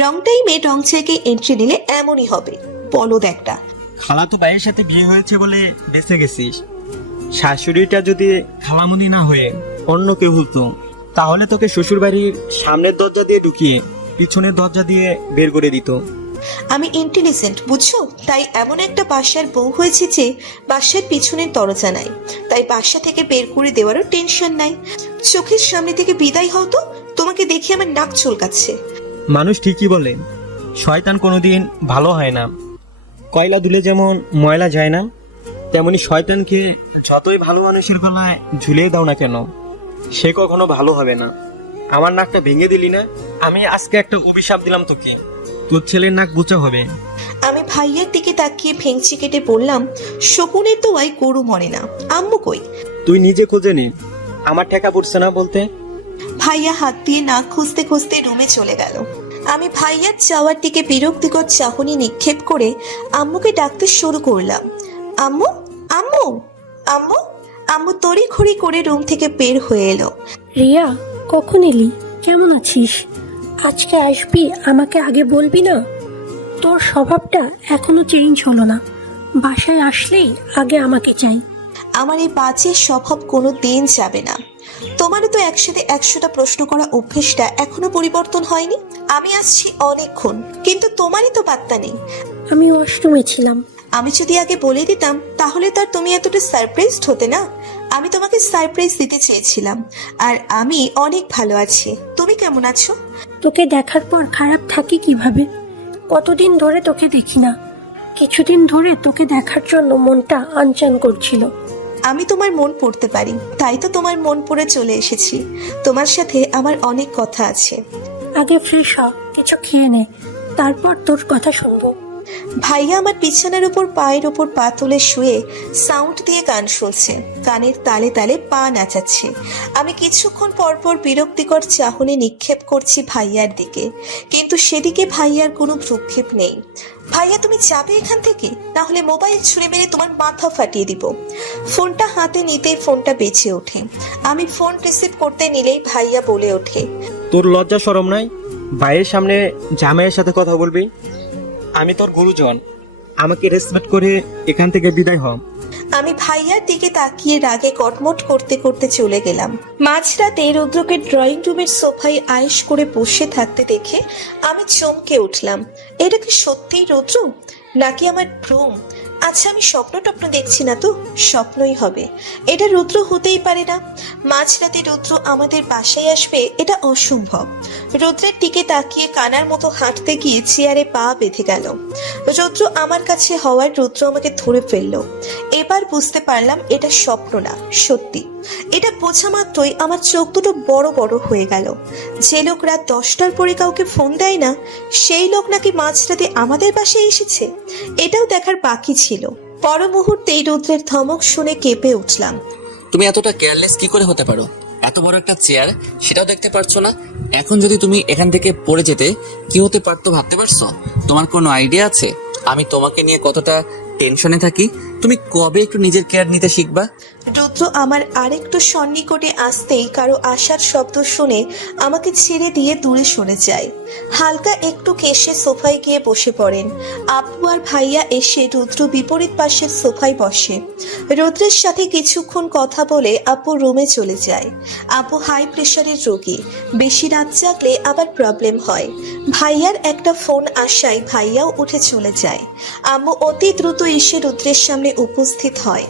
রং টাইমে রং জায়গায় এন্ট্রি নিলে এমনই হবে, বলদ একটা। খালাতো ভাইয়ের সাথে বিয়ে হয়েছে বলে বেঁচে গেছিস। শাশুড়িটা যদি খালামুনি না হয়ে অন্য কেউ হতো, তাহলে তোকে শ্বশুর বাড়ির সামনের দরজা দিয়ে ঢুকিয়ে পিছনের দরজা দিয়ে বের করে দিত। আমি ইন্টেলিজেন্ট বুঝছো, তাই এমন একটা বাসার বউ হয়েছে যে বাসার পিছনের দরজা নাই, তাই বাসা থেকে বের করে দেওয়ারও টেনশন নাই। চোখের সামনে থেকে বিদায় হও তো, তোমাকে দেখে আমার নাক চুলকাচ্ছে। মানুষ ঠিকই বলে, শয়তান কোনোদিন ভালো হয় না। কয়লা ধুলে যেমন ময়লা যায় না, তেমনি শয়তানকে যতই ভালো মানুষের গলায় ঝুলিয়ে দাও না কেন, সে কখনো ভালো হবে না। আমার নাকটা ভেঙে দিলি না, আমি আজকে একটা অভিশাপ দিলাম তোকে, তোর ছেলের নাক বোচা হবে। আমি ভাইয়ার দিকে তাকিয়ে ভেঙচি কেটে বললাম, শকুনের দোয়ায় গরু মরে না। আম্মু কই? তুই নিজে খুঁজে নি, আমার ঠেকা পড়ছে না বলতে। ভাইয়া হাত দিয়ে নাক খুঁজতে খুঁজতে রুমে চলে গেল। আমি ভাইয়ার যাওয়ার দিকে বিরক্তিকর চাহনি নিক্ষেপ করে আম্মুকে ডাকতে শুরু করলাম, আম্মু আম্মু আম্মু। আম্মু তড়িঘড়ি করে রুম থেকে বের হয়ে এলো। রিয়া, কখন এলি? কেমন আছিস? আজকে আসবি, আমাকে আগে বলবি না? তোর স্বভাবটা এখনো চেঞ্জ হলো না। বাসায় আসলেই আগে আমাকে চাই। আমার এই বাজে স্বভাব কোনো দিন যাবে না। তোমারও তো একসাথে 100টা প্রশ্ন করা অভ্যেসটা এখনো পরিবর্তন হয়নি। আমি আসছি অনেকক্ষণ, কিন্তু তোমারই তো পাত্তা নেই। আমি ওয়াশরুমে ছিলাম। আমি যদি আগে বলে দিতাম তাহলে তো আর তুমি এতটা সারপ্রাইজড হতে না। আমি তোমাকে সারপ্রাইজ দিতে চেয়েছিলাম। আর আমি অনেক ভালো আছি, তুমি কেমন আছো? তোকে দেখার পর খারাপ থাকি কিভাবে? কতদিন ধরে তোকে দেখি না। কিছুদিন ধরে তোকে দেখার জন্য মনটা আনচান করছিল। আমি তোমার মন পড়তে পারি, তাই তো তোমার মন পড়ে চলে এসেছি। তোমার সাথে আমার অনেক কথা আছে। আগে ফ্রেশ হ, কিছু খেয়ে নে, তারপর তোর কথা শুনবো। ভাইয়া আমার বিছানার উপর পায়ের উপর পা তুলে শুয়ে সাউন্ড দিয়ে গান শুনছে, কানের তালে তালে পা নাচাচ্ছে। আমি কিছুক্ষণ পর পর বিরক্তিকর চাহনি নিক্ষেপ করছি ভাইয়ার দিকে, কিন্তু সেদিকে ভাইয়ার কোনো ভ্রুক্ষেপ নেই। ভাইয়া তুমি যাবে এখান থেকে, তাহলে মোবাইল ছুঁড়ে মেরে তোমার মাথা ফাটিয়ে দিব। ফোনটা হাতে নিতেই ফোনটা বেঁচে ওঠে। আমি ফোন রিসিভ করতে নিলেই ভাইয়া বলে ওঠে, তোর লজ্জা শরম নাই? ভাইয়ের সামনে জামাইয়ের সাথে কথা বলবি? আমি তোর গুরুজন, আমাকে রেসপেক্ট করে এখান থেকে বিদায় হ। আমি ভাইয়ার দিকে তাকিয়ে রাগে কটমট করতে করতে চলে গেলাম। মাঝরাতে রুদ্রকে ড্রয়িং রুমের সোফায় আয়েশ করে বসে থাকতে দেখে আমি চমকে উঠলাম। এটা কি সত্যিই রুদ্র, নাকি আমার ভ্রম? আচ্ছা, আমি স্বপ্ন টপ্ন দেখছি না তো? স্বপ্নই হবে। এটা রুদ্র হতেই পারে না। মাঝরাতে রুদ্র আমাদের বাসায় আসবে, এটা অসম্ভব। রুদ্রের দিকে তাকিয়ে কানার মতো হাঁটতে গিয়ে চেয়ারে পা বেঁধে গেল। রুদ্র আমার কাছে হওয়ার রুদ্র আমাকে ধরে ফেললো। এবার বুঝতে পারলাম এটা স্বপ্ন না, সত্যি। এটা বোঝা মাত্রই আমার চোখ দুটো বড় বড় হয়ে গেল। যে লোক রাত 10টার পরে কাউকে ফোন দেয় না, সেই লোক নাকি মাঝরাতে আমাদের বাসায় এসেছে, এটাও দেখার বাকি ছিল। পর মুহূর্তেই রুদ্রের ধমক শুনে কেঁপে উঠলাম। তুমি এতটা কেয়ারলেস কি করে হতে পারো? এত বড় একটা চেয়ার, সেটাও দেখতে পারছো না? এখন যদি তুমি এখান থেকে পড়ে যেতে, কি হতে পারতো ভাবতে পারছো? তোমার কোনো আইডিয়া আছে আমি তোমাকে নিয়ে কতটা টেনশনে থাকি? তুমি কবে একটু নিজের কেয়ার নিতে শিখবা? রুদ্র আমার আরেকটু সন্নিকটে আসতেই কারো আসার শব্দ শুনে আমাকে ছেড়ে দিয়ে দূরে সরে যায়। হালকা একটু কেশে সোফায় গিয়ে বসে পড়েন। আপু আর ভাইয়া এসে রুদ্র বিপরীত পাশের সোফায় বসে। রুদ্রের সাথে কিছুক্ষণ কথা বলে আপু রুমে চলে যায়। আপু হাই প্রেশারের রোগী, বেশি রাত জাগলে আবার প্রবলেম হয়। ভাইয়ার একটা ফোন আসায় ভাইয়াও উঠে চলে যায়। আম্মু অতি দ্রুত এসে রুদ্রের সামনে উপস্থিত হয়।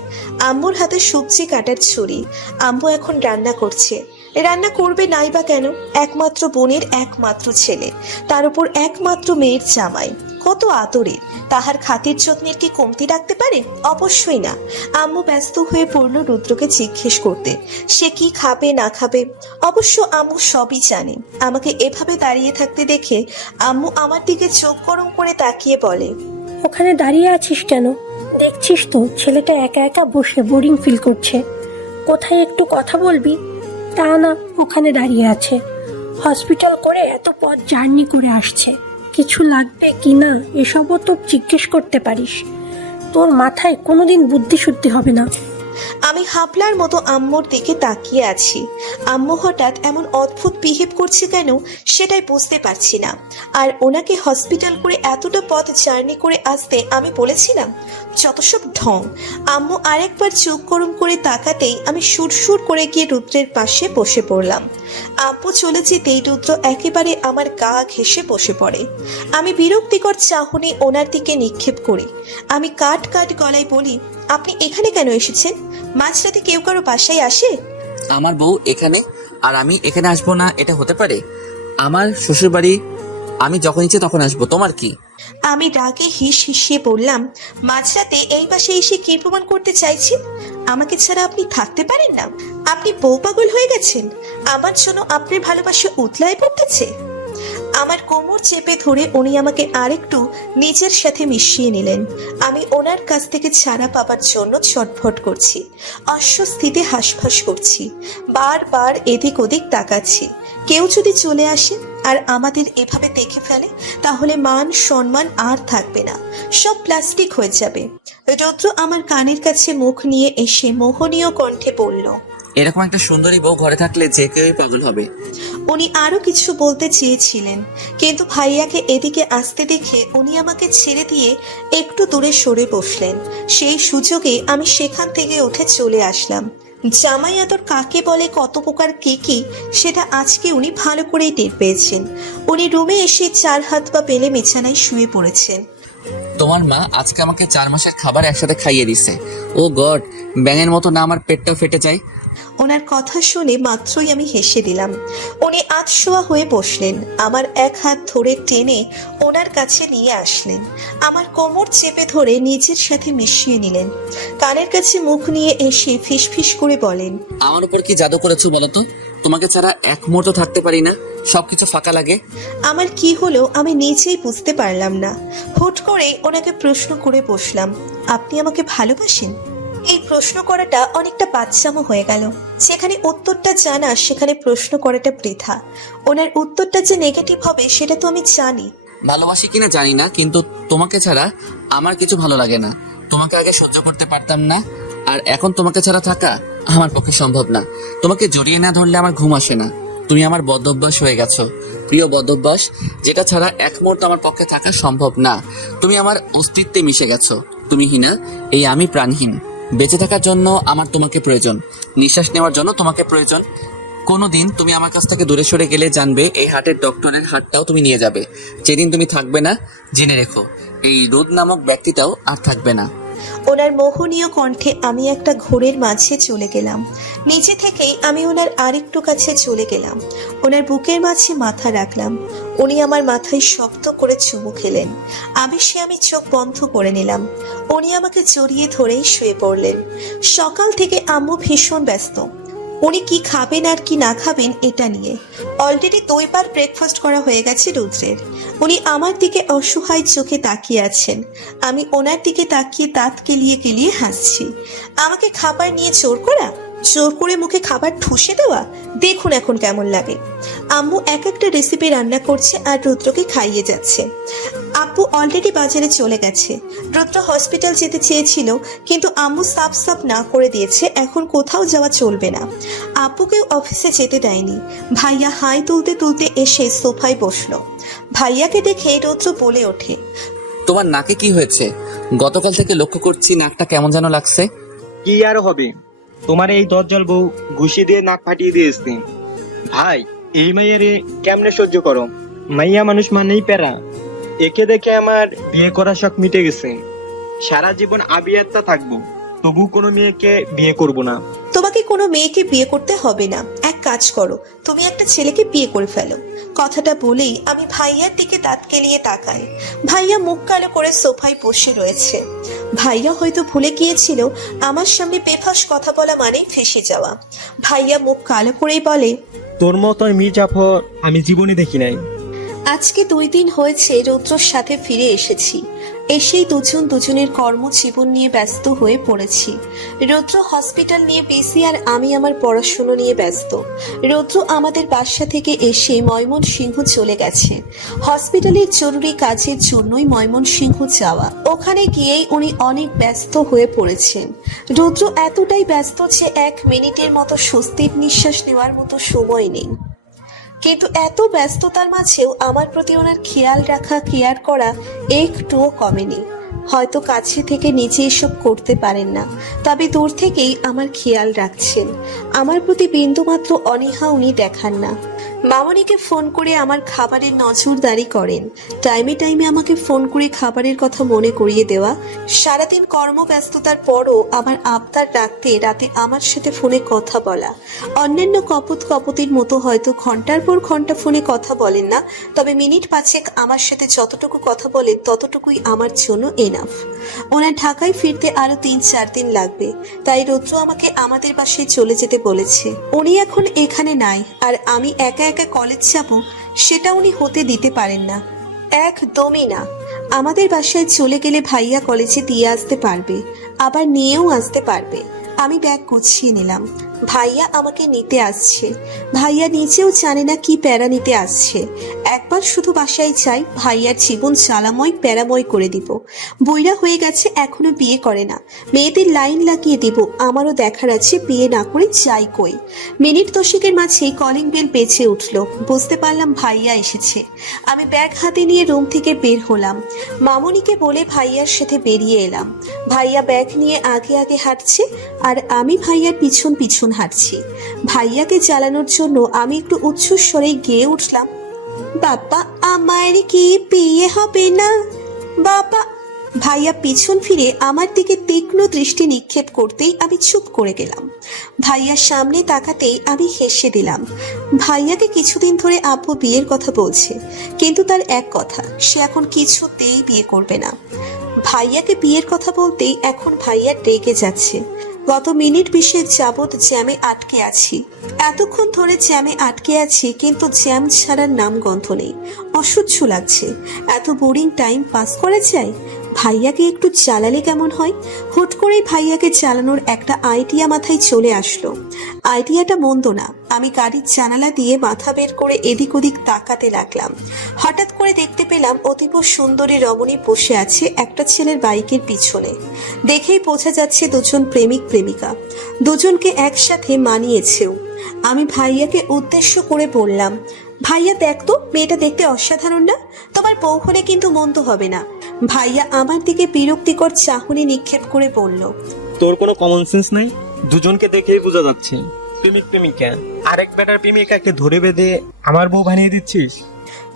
আম্মুর হাতে সবজি কাটার ছুরি। আম্মু এখন রান্না করছে। রান্না করবে নাই বা কেন? একমাত্র বোনের একমাত্র ছেলে, তার উপর একমাত্র মেয়ের জামাই, কত আদরের। তাহার খাতির যত্নের কি কমতি রাখতে পারে? অবশ্যই না। আম্মু ব্যস্ত হয়ে পড়ল রুদ্রকে জিজ্ঞেস করতে সে কি খাবে না খাবে। অবশ্য আম্মু সবই জানে। আমাকে এভাবে দাঁড়িয়ে থাকতে দেখে আম্মু আমার দিকে চোখ গরম করে তাকিয়ে বলে, ওখানে দাঁড়িয়ে আছিস কেন? দেখছিস তো ছেলেটা একা একা বসে বোরিং ফিল করছে। কোথায় একটু কথা বলবি? তা না, ওখানে দাঁড়িয়ে আছে। হসপিটাল করে এত পথ জার্নি করে আসছে, কিছু লাগবে কি না এসবও তো জিজ্ঞেস করতে পারিস। তোর মাথায় কোনোদিন বুদ্ধি শুদ্ধি হবে না। আমি হাবলার মতো আম্মুর দিকে তাকিয়ে আছি। আম্মু হঠাৎ এমন অদ্ভুত বিহেভ করছে কেন সেটাই বুঝতে পারছি না। আর ওনাকে হসপিটাল করে এতটা পথ জার্নি করে আসতে আমি বলেছিলাম? যত সব ঢং। আম্মু আরেকবার চোখ গরম করে তাকাতেই আমি সুরসুর করে গিয়ে রুদ্রের পাশে বসে পড়লাম। আব্বু চলে যেতেই রুদ্র একেবারে আমার গা ঘেঁষে বসে পড়ে। আমি বিরক্তিকর চাহনি ওনার দিকে নিক্ষেপ করি। আমি কাট কাট গলায় বলি, আপনি এখানে কেন এসেছেন? মাঝরাতে কেউ কারো বাসায় আসে? আমার বউ এখানে আর আমি এখানে আসবো না, এটা হতে পারে? আমার শ্বশুর বাড়ি, আমি যখন ইচ্ছে তখন আসবো, তোমার কি? আমি রাগে হিস হিসিয়ে বললাম, মাঝরাতে এই পাশে এসে কি প্রমাণ করতে চাইছেন? আমাকে ছাড়া আপনি থাকতে পারেন না? আপনি বউ পাগল হয়ে গেছেন? আমার জন্য আপনার ভালোবাসা উতলায় পড়তেছে? আমার কোমর চেপে ধরে উনি আমাকে আরেকটু নিজের সাথে মিশিয়ে নিলেন। আমি ওনার কাছ থেকে ছাড়া পাবার জন্য ছটফট করছি, অস্বস্তিতে হাঁসফাঁস করছি, বারবার এদিক ওদিক তাকাচ্ছি। কেউ যদি চলে আসে আর আমাদের এভাবে দেখে ফেলে, তাহলে মান সম্মান আর থাকবে না, সব প্লাস্টিক হয়ে যাবে। রুদ্র আমার কানের কাছে মুখ নিয়ে এসে মোহনীয় কণ্ঠে বলল, এরকম একটা সুন্দরী বউ ঘরে থাকলে যে কেউই পাগল হবে। উনি আরো কিছু বলতে চেয়েছিলেন, কিন্তু ভাইয়াকে এদিকে আসতে দেখে উনি আমাকে ছেড়ে দিয়ে একটু দূরে সরে বসলেন। সেই সুযোগে আমি সেখান থেকে উঠে চলে আসলাম। জামাই আদর কাকে বলে, কত প্রকার কি কি, সেটা আজকে উনি ভালো করেই টের পেয়েছেন। উনি রুমে এসে 4 হাত পা পেলে বিছানায় শুয়ে পড়েছেন। তোমার মা আজকে আমাকে 4 মাসের খাবার একসাথে খাইয়ে দিছে। ও গড, ব্যাঙের মতো না আমার পেটটাও ফেটে যায়। ওনার কথা শুনে মাত্রই আমি হেসে দিলাম। উনি আধশোয়া হয়ে বসলেন, আমার এক হাত ধরে টেনে ওনার কাছে নিয়ে আসলেন, আমার কোমর চেপে ধরে নিজের সাথে মিশিয়ে নিলেন। কানের কাছে মুখ নিয়ে এসে ফিসফিস করে বলেন, আমার উপর কি জাদু করেছো বলো তো? তোমাকে ছাড়া এক মুহূর্ত থাকতে পারি না, সবকিছু ফাঁকা লাগে। আমার কি হলো আমি নিজেই বুঝতে পারলাম না। হুট করে ওনাকে প্রশ্ন করে বসলাম, আপনি আমাকে ভালোবাসেন? এই প্রশ্ন করাটা অনেকটা বাচ্চামো হয়ে গেল। যেখানে উত্তরটা জানা সেখানে প্রশ্ন করাটা বৃথা। ওনার উত্তরটা যে নেগেটিভ হবে সেটা তো আমি জানি। ভালোবাসি কিনা জানি না, কিন্তু তোমাকে ছাড়া আমার কিছু ভালো লাগে না। তোমাকে আগে সহ্য করতে পারতাম না, আর এখন তোমাকে ছাড়া থাকা আমার পক্ষে সম্ভব না। তোমাকে জড়িয়ে না ধরলে আমার ঘুম আসে না। তুমি আমার বদভ্যাস হয়ে গেছো, প্রিয় বদভ্যাস, যেটা ছাড়া এক মুহূর্ত আমার পক্ষে থাকা সম্ভব না। তুমি আমার অস্তিত্বে মিশে গেছো। তুমি হীনা, এই আমি প্রাণহীন। বেঁচে থাকার জন্য আমার তোমাকে প্রয়োজন, নিঃশ্বাস নেওয়ার জন্য তোমাকে প্রয়োজন। কোনোদিন তুমি আমার কাছ থেকে দূরে সরে গেলে জানবে এই হার্টের ডক্টরের হাতটাও তুমি নিয়ে যাবে। যেদিন তুমি থাকবে না, জেনে রেখো এই রোদ নামক ব্যক্তিটাও আর থাকবে না। ওনার মোহনীয় কণ্ঠে আমি একটা ঘোরের মাঝে চলে গেলাম। নিচে থেকেই আমি ওনার আরেকটু কাছে চলে গেলাম, ওনার বুকের মাঝে মাথা রাখলাম। উনি আমার মাথায় শক্ত করে চুমু খেলেন। আমি চোখ বন্ধ করে নিলাম। উনি আমাকে জড়িয়ে ধরেই শুয়ে পড়লেন। সকাল থেকে আম্মু ভীষণ ব্যস্ত, উনি কি খাবেন আর কি না খাবেন এটা নিয়ে। অলরেডি 2 বার ব্রেকফাস্ট করা হয়ে গেছে রুদ্রের। উনি আমার দিকে অসহায় চোখে তাকিয়ে আছেন। আমি ওনার দিকে তাকিয়ে দাঁত কেলিয়ে কেলিয়ে হাসছি। আমাকে খাবার নিয়ে জোর করা, জোর করে মুখে খাবার ঠুসে দেওয়া, দেখুন এখন কেমন লাগে। আম্মু এক একটা রেসিপি রান্না করছে আর রুদ্রকে খাইয়ে যাচ্ছে। আব্বু অলরেডি বাজারে চলে গেছে। রুদ্র হসপিটাল যেতে চেয়েছিল, কিন্তু আম্মু সাফ সাফ না করে দিয়েছে এখন কোথাও যাওয়া চলবে না। আব্বুকেও অফিসে যেতে দেয়নি। ভাইয়া হাই তুলতে তুলতে এসে সোফায় বসলো। ভাইয়াকে দেখে রুদ্র বলে ওঠে, তোমার নাকে কি হয়েছে? গতকাল থেকে লক্ষ্য করছি নাকটা কেমন যেন লাগছে। কি আর হবে, তোমার এই দজ্জাল বউ ঘুষি দিয়ে নাক ফাটিয়ে দিয়েছে। ভাই, এই মাইয়ারে কেমনে সহ্য করো? মাইয়া মানুষ মানেই প্যারা। একে দেখে আমার বিয়ে করার শখ মিটে গেছে। সারা জীবন আবিয়াত্তা থাকবো, তবু কোনো মেয়েকে বিয়ে করব না। তোমাকে কোনো মেয়েকে বিয়ে করতে হবে না, এক কাজ করো, তুমি একটা ছেলেকে বিয়ে করে ফেলো। কথাটা বলেই আমি ভাইয়ার দিকে দাঁত কেলিয়ে তাকাই। ভাইয়া মুখ কালো করে সোফায় বসে রয়েছে। ভাইয়া হয়তো ভুলে গিয়েছিল আমার সামনে বেফাস কথা বলা মানে ফেঁসে যাওয়া। ভাইয়া মুখ কালো করেই বলে, তোর মতো মির্জাফর আমি জীবনে দেখি নাই। আজকে 2 দিন হয়েছে রৌদ্রর সাথে ফিরে এসেছি। এসেই দুজন দুজনের কর্মজীবন নিয়ে ব্যস্ত হয়ে পড়েছি। রৌদ্র হসপিটাল নিয়ে বিজি আর আমি আমার পড়াশুনো নিয়ে ব্যস্ত। রৌদ্র আমাদের বাসা থেকে এসে ময়মনসিংহ চলে গেছে। হসপিটালের জরুরি কাজের জন্যই ময়মনসিংহ যাওয়া। ওখানে গিয়েই উনি অনেক ব্যস্ত হয়ে পড়েছেন। রৌদ্র এতটাই ব্যস্ত যে 1 মিনিটের মতো স্বস্তির নিঃশ্বাস নেওয়ার মতো সময় নেই। কিন্তু এত ব্যস্ততার মাঝেও আমার প্রতি ওনার খেয়াল রাখা, কেয়ার করা একটুও কমেনি। হয়তো কাছে থেকে নিজে এসব করতে পারেন না, তবে দূর থেকেই আমার খেয়াল রাখছেন। আমার প্রতি বিন্দুমাত্র অনীহা উনি দেখান না। মামনিকে ফোন করে আমার খাবারের নজরদারি করেন। টাইমে টাইমে আমাকে ফোন করে খাবারের কথা মনে করিয়ে দেওয়া। সারাদিন কর্মব্যস্ততার পরও আমার আবদার রাখতে রাতে আমার সাথে ফোনে কথা বলা। অন্যান্য কপতির মতো হয়তো ঘন্টার পর ঘন্টা ফোনে কথা বলেন না, তবে মিনিট 5 আমার সাথে যতটুকু কথা বলেন ততটুকুই আমার জন্য এনাফ। ওনার ঢাকায় ফিরতে আরো 3-4 দিন লাগবে, তাই রৌদ্র আমাকে আমাদের বাসায় চলে যেতে বলেছে। উনি এখন এখানে নাই, আর আমি একা একা কলেজ যাব সেটা উনি হতে দিতে পারেন না, একদমই না। আমাদের বাসায় চলে গেলে ভাইয়া কলেজে দিয়ে আসতে পারবে, আবার নিয়েও আসতে পারবে। আমি ব্যাগ গুছিয়ে নিলাম। ভাইয়া আমাকে নিতে আসছে। ভাইয়া নিজেও জানে না কি প্যারা নিতে আসছে। একবার শুধু বাসায় চাই, ভাইয়ার জীবন জ্বালাময় প্যারাময় করে দিব। বইরা হয়ে গেছে, এখনো বিয়ে করে না। মেয়েদের লাইন লাগিয়ে দিব। আমারও দেখার আছে বিয়ে না করে যাই কই। মিনিট 10 মাঝেই কলিং বেল বেজে উঠল। বুঝতে পারলাম ভাইয়া এসেছে। আমি ব্যাগ হাতে নিয়ে রুম থেকে বের হলাম। মামনিকে বলে ভাইয়ার সাথে বেরিয়ে এলাম। ভাইয়া ব্যাগ নিয়ে আগে আগে হাঁটছে, আর আমি ভাইয়ার পিছন পিছন হাঁটছি। ভাইয়াকে জ্বালানোর জন্য আমি একটু উচ্চস্বরে গেয়ে উঠলাম, বাবা আমার কি বিয়ে হবে না বাবা। ভাইয়া পিছন ফিরে আমার দিকে তীক্ষ্ণ দৃষ্টি নিক্ষেপ করতেই আমি চুপ করে গেলাম। ভাইয়ার সামনে তাকাতেই আমি হেসে দিলাম। ভাইয়াকে কিছুদিন ধরে আব্বু বিয়ের কথা বলছে, কিন্তু তার এক কথা, সে এখন কিছুতেই বিয়ে করবে না। ভাইয়াকে বিয়ের কথা বলতেই এখন ভাইয়া রেগে যাচ্ছে। গত মিনিট 20 যাবৎ জ্যামে আটকে আছি। এতক্ষণ ধরে জ্যামে আটকে আছি, কিন্তু জ্যাম ছাড়ার নাম গন্ধ নেই। অসহ্য লাগছে। এত বোরিং টাইম পাস করা যায়? ভাইয়াকে একটু জ্বালালে কেমন হয়? হুট করেই ভাইয়াকে জ্বালানোর একটা আইডিয়া মাথায় চলে আসলো। আইডিয়াটা মন্দ না। আমি গাড়ির জানালা দিয়ে মাথা বের করে এদিক ওদিক তাকাতে লাগলাম। হঠাৎ করে দেখতে পেলাম অতীব সুন্দরী রমণী বসে আছে একটা ছেলের বাইকের পিছনে। দেখেই বোঝা যাচ্ছে দুজন প্রেমিক প্রেমিকা। দুজনকে একসাথে মানিয়েছেও। আমি ভাইয়াকে উদ্দেশ্য করে বললাম, ভাইয়া দেখ তো, মেয়েটা দেখতে অসাধারণ না? তোমার বউ হলে কিন্তু মন্দ হবে না। ভাইয়া আমার দিকে বিরক্তিকর চাহনি নিক্ষেপ করে বলল, তোর কোনো কমন সেন্স নাই? দুজনকে দেখেই বোঝা যাচ্ছে প্রেমিক প্রেমিকা। আরেক বেটার প্রেমিকাকে ধরে বেঁধে আমার বউ বানিয়ে দিচ্ছিস।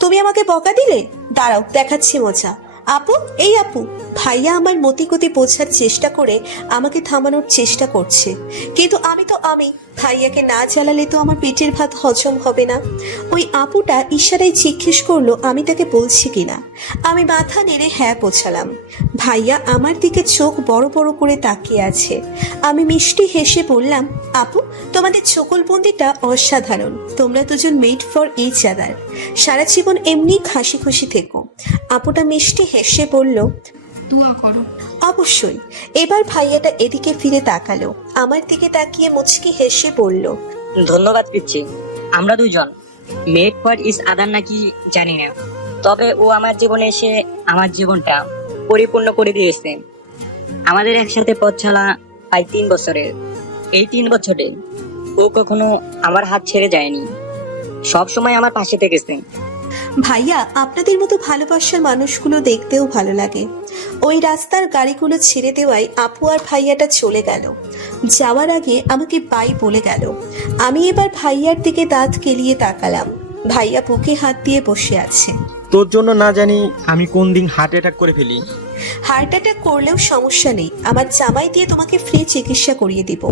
তুমি আমাকে বকা দিলে? দাঁড়াও, দেখাচ্ছি মজা। আপু, এই আপু। ভাইয়া আমার মতিগতি বোঝার চেষ্টা করে আমাকে থামানোর চেষ্টা করছে, কিন্তু আমি ভাইয়াকে না জ্বালালে তো আমার পেটের ভাত হজম হবে না। ওই আপুটা ইশারায় জিজ্ঞেস করলো আমি তাকে বলছি কিনা। আমি মাথা নেড়ে হ্যাঁ বোঝালাম। ভাইয়া আমার দিকে চোখ বড় বড় করে তাকিয়ে আছে। আমি মিষ্টি হেসে বললাম, আপু, তোমাদের চোখলবন্দিটা অসাধারণ। তোমরা দুজন মেড ফর ইচ আদার। সারা জীবন এমনি হাসি খুশি থেকো। আপুটা মিষ্টি হেসে বলল, দোয়া করো। অবশ্যই। এবার ভাইয়াটা এদিকে ফিরে তাকালো। আমার দিকে তাকিয়ে মুচকি হেসে বলল, ধন্যবাদ পিচ্ছি। আমরা দুজন মেড ফর ইচ আদার নাকি জানি না, তবে ও আমার জীবনে এসে আমার জীবনটা পরিপূর্ণ করে দিয়েছে। আমাদের একসাথে পথ চলা প্রায় 3 বছরের। এই 3 বছরে ও কখনো আমার হাত ছেড়ে যায়নি, সব সময় আমার পাশে থেকেছে। ভাইয়া, আপনাদের মতো ভালোবাসার মানুষগুলো দেখতেও ভালো লাগে। ওই রাস্তার গাড়িগুলো ছেড়ে দেওয়ায় আপু আর ভাইয়াটা চলে গেল। যাওয়ার আগে আমাকে বাই বলে গেল। আমি এবার ভাইয়ার দিকে দাঁত কেলিয়ে তাকালাম। ভাইয়া বুকে হাত দিয়ে বসে আছে। তোর জন্য না জানি আমি কোন দিন হার্ট অ্যাটাক করে ফেলি। হার্ট অ্যাটাক করলেও সমস্যা নেই, আমার জামাই দিয়ে তোমাকে ফ্রি চিকিৎসা করিয়ে দিব।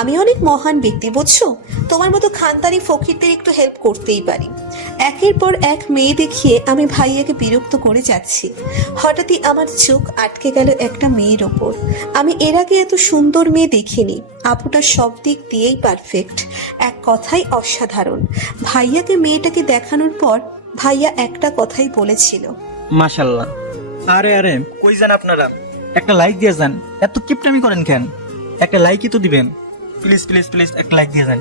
আমি অনেক মহান ব্যক্তি, বুঝছো? তোমার মতো খানদানি ফকিরদের একটু হেল্প করতেই পারি। একের পর এক মেয়ে দেখিয়ে আমি ভাইয়াকে বিরক্ত করে যাচ্ছি। হঠাৎই আমার চোখ আটকে গেল একটা মেয়ের ওপর। আমি এর আগে এত সুন্দর মেয়ে দেখিনি। আপুটা সব দিক দিয়েই পারফেক্ট, এক কথাই অসাধারণ। ভাইয়াকে মেয়েটাকে দেখানোর পর ভাইয়া একটা কথাই বলেছিল। মাশাল্লাহ। আরে আরে কই যান আপনারা, একটা লাইক দিয়ে যান, এত কিপটামি করেন কেন? একটা লাইকই তো দিবেন, প্লিজ প্লিজ প্লিজ একটা লাইক দিয়ে যান।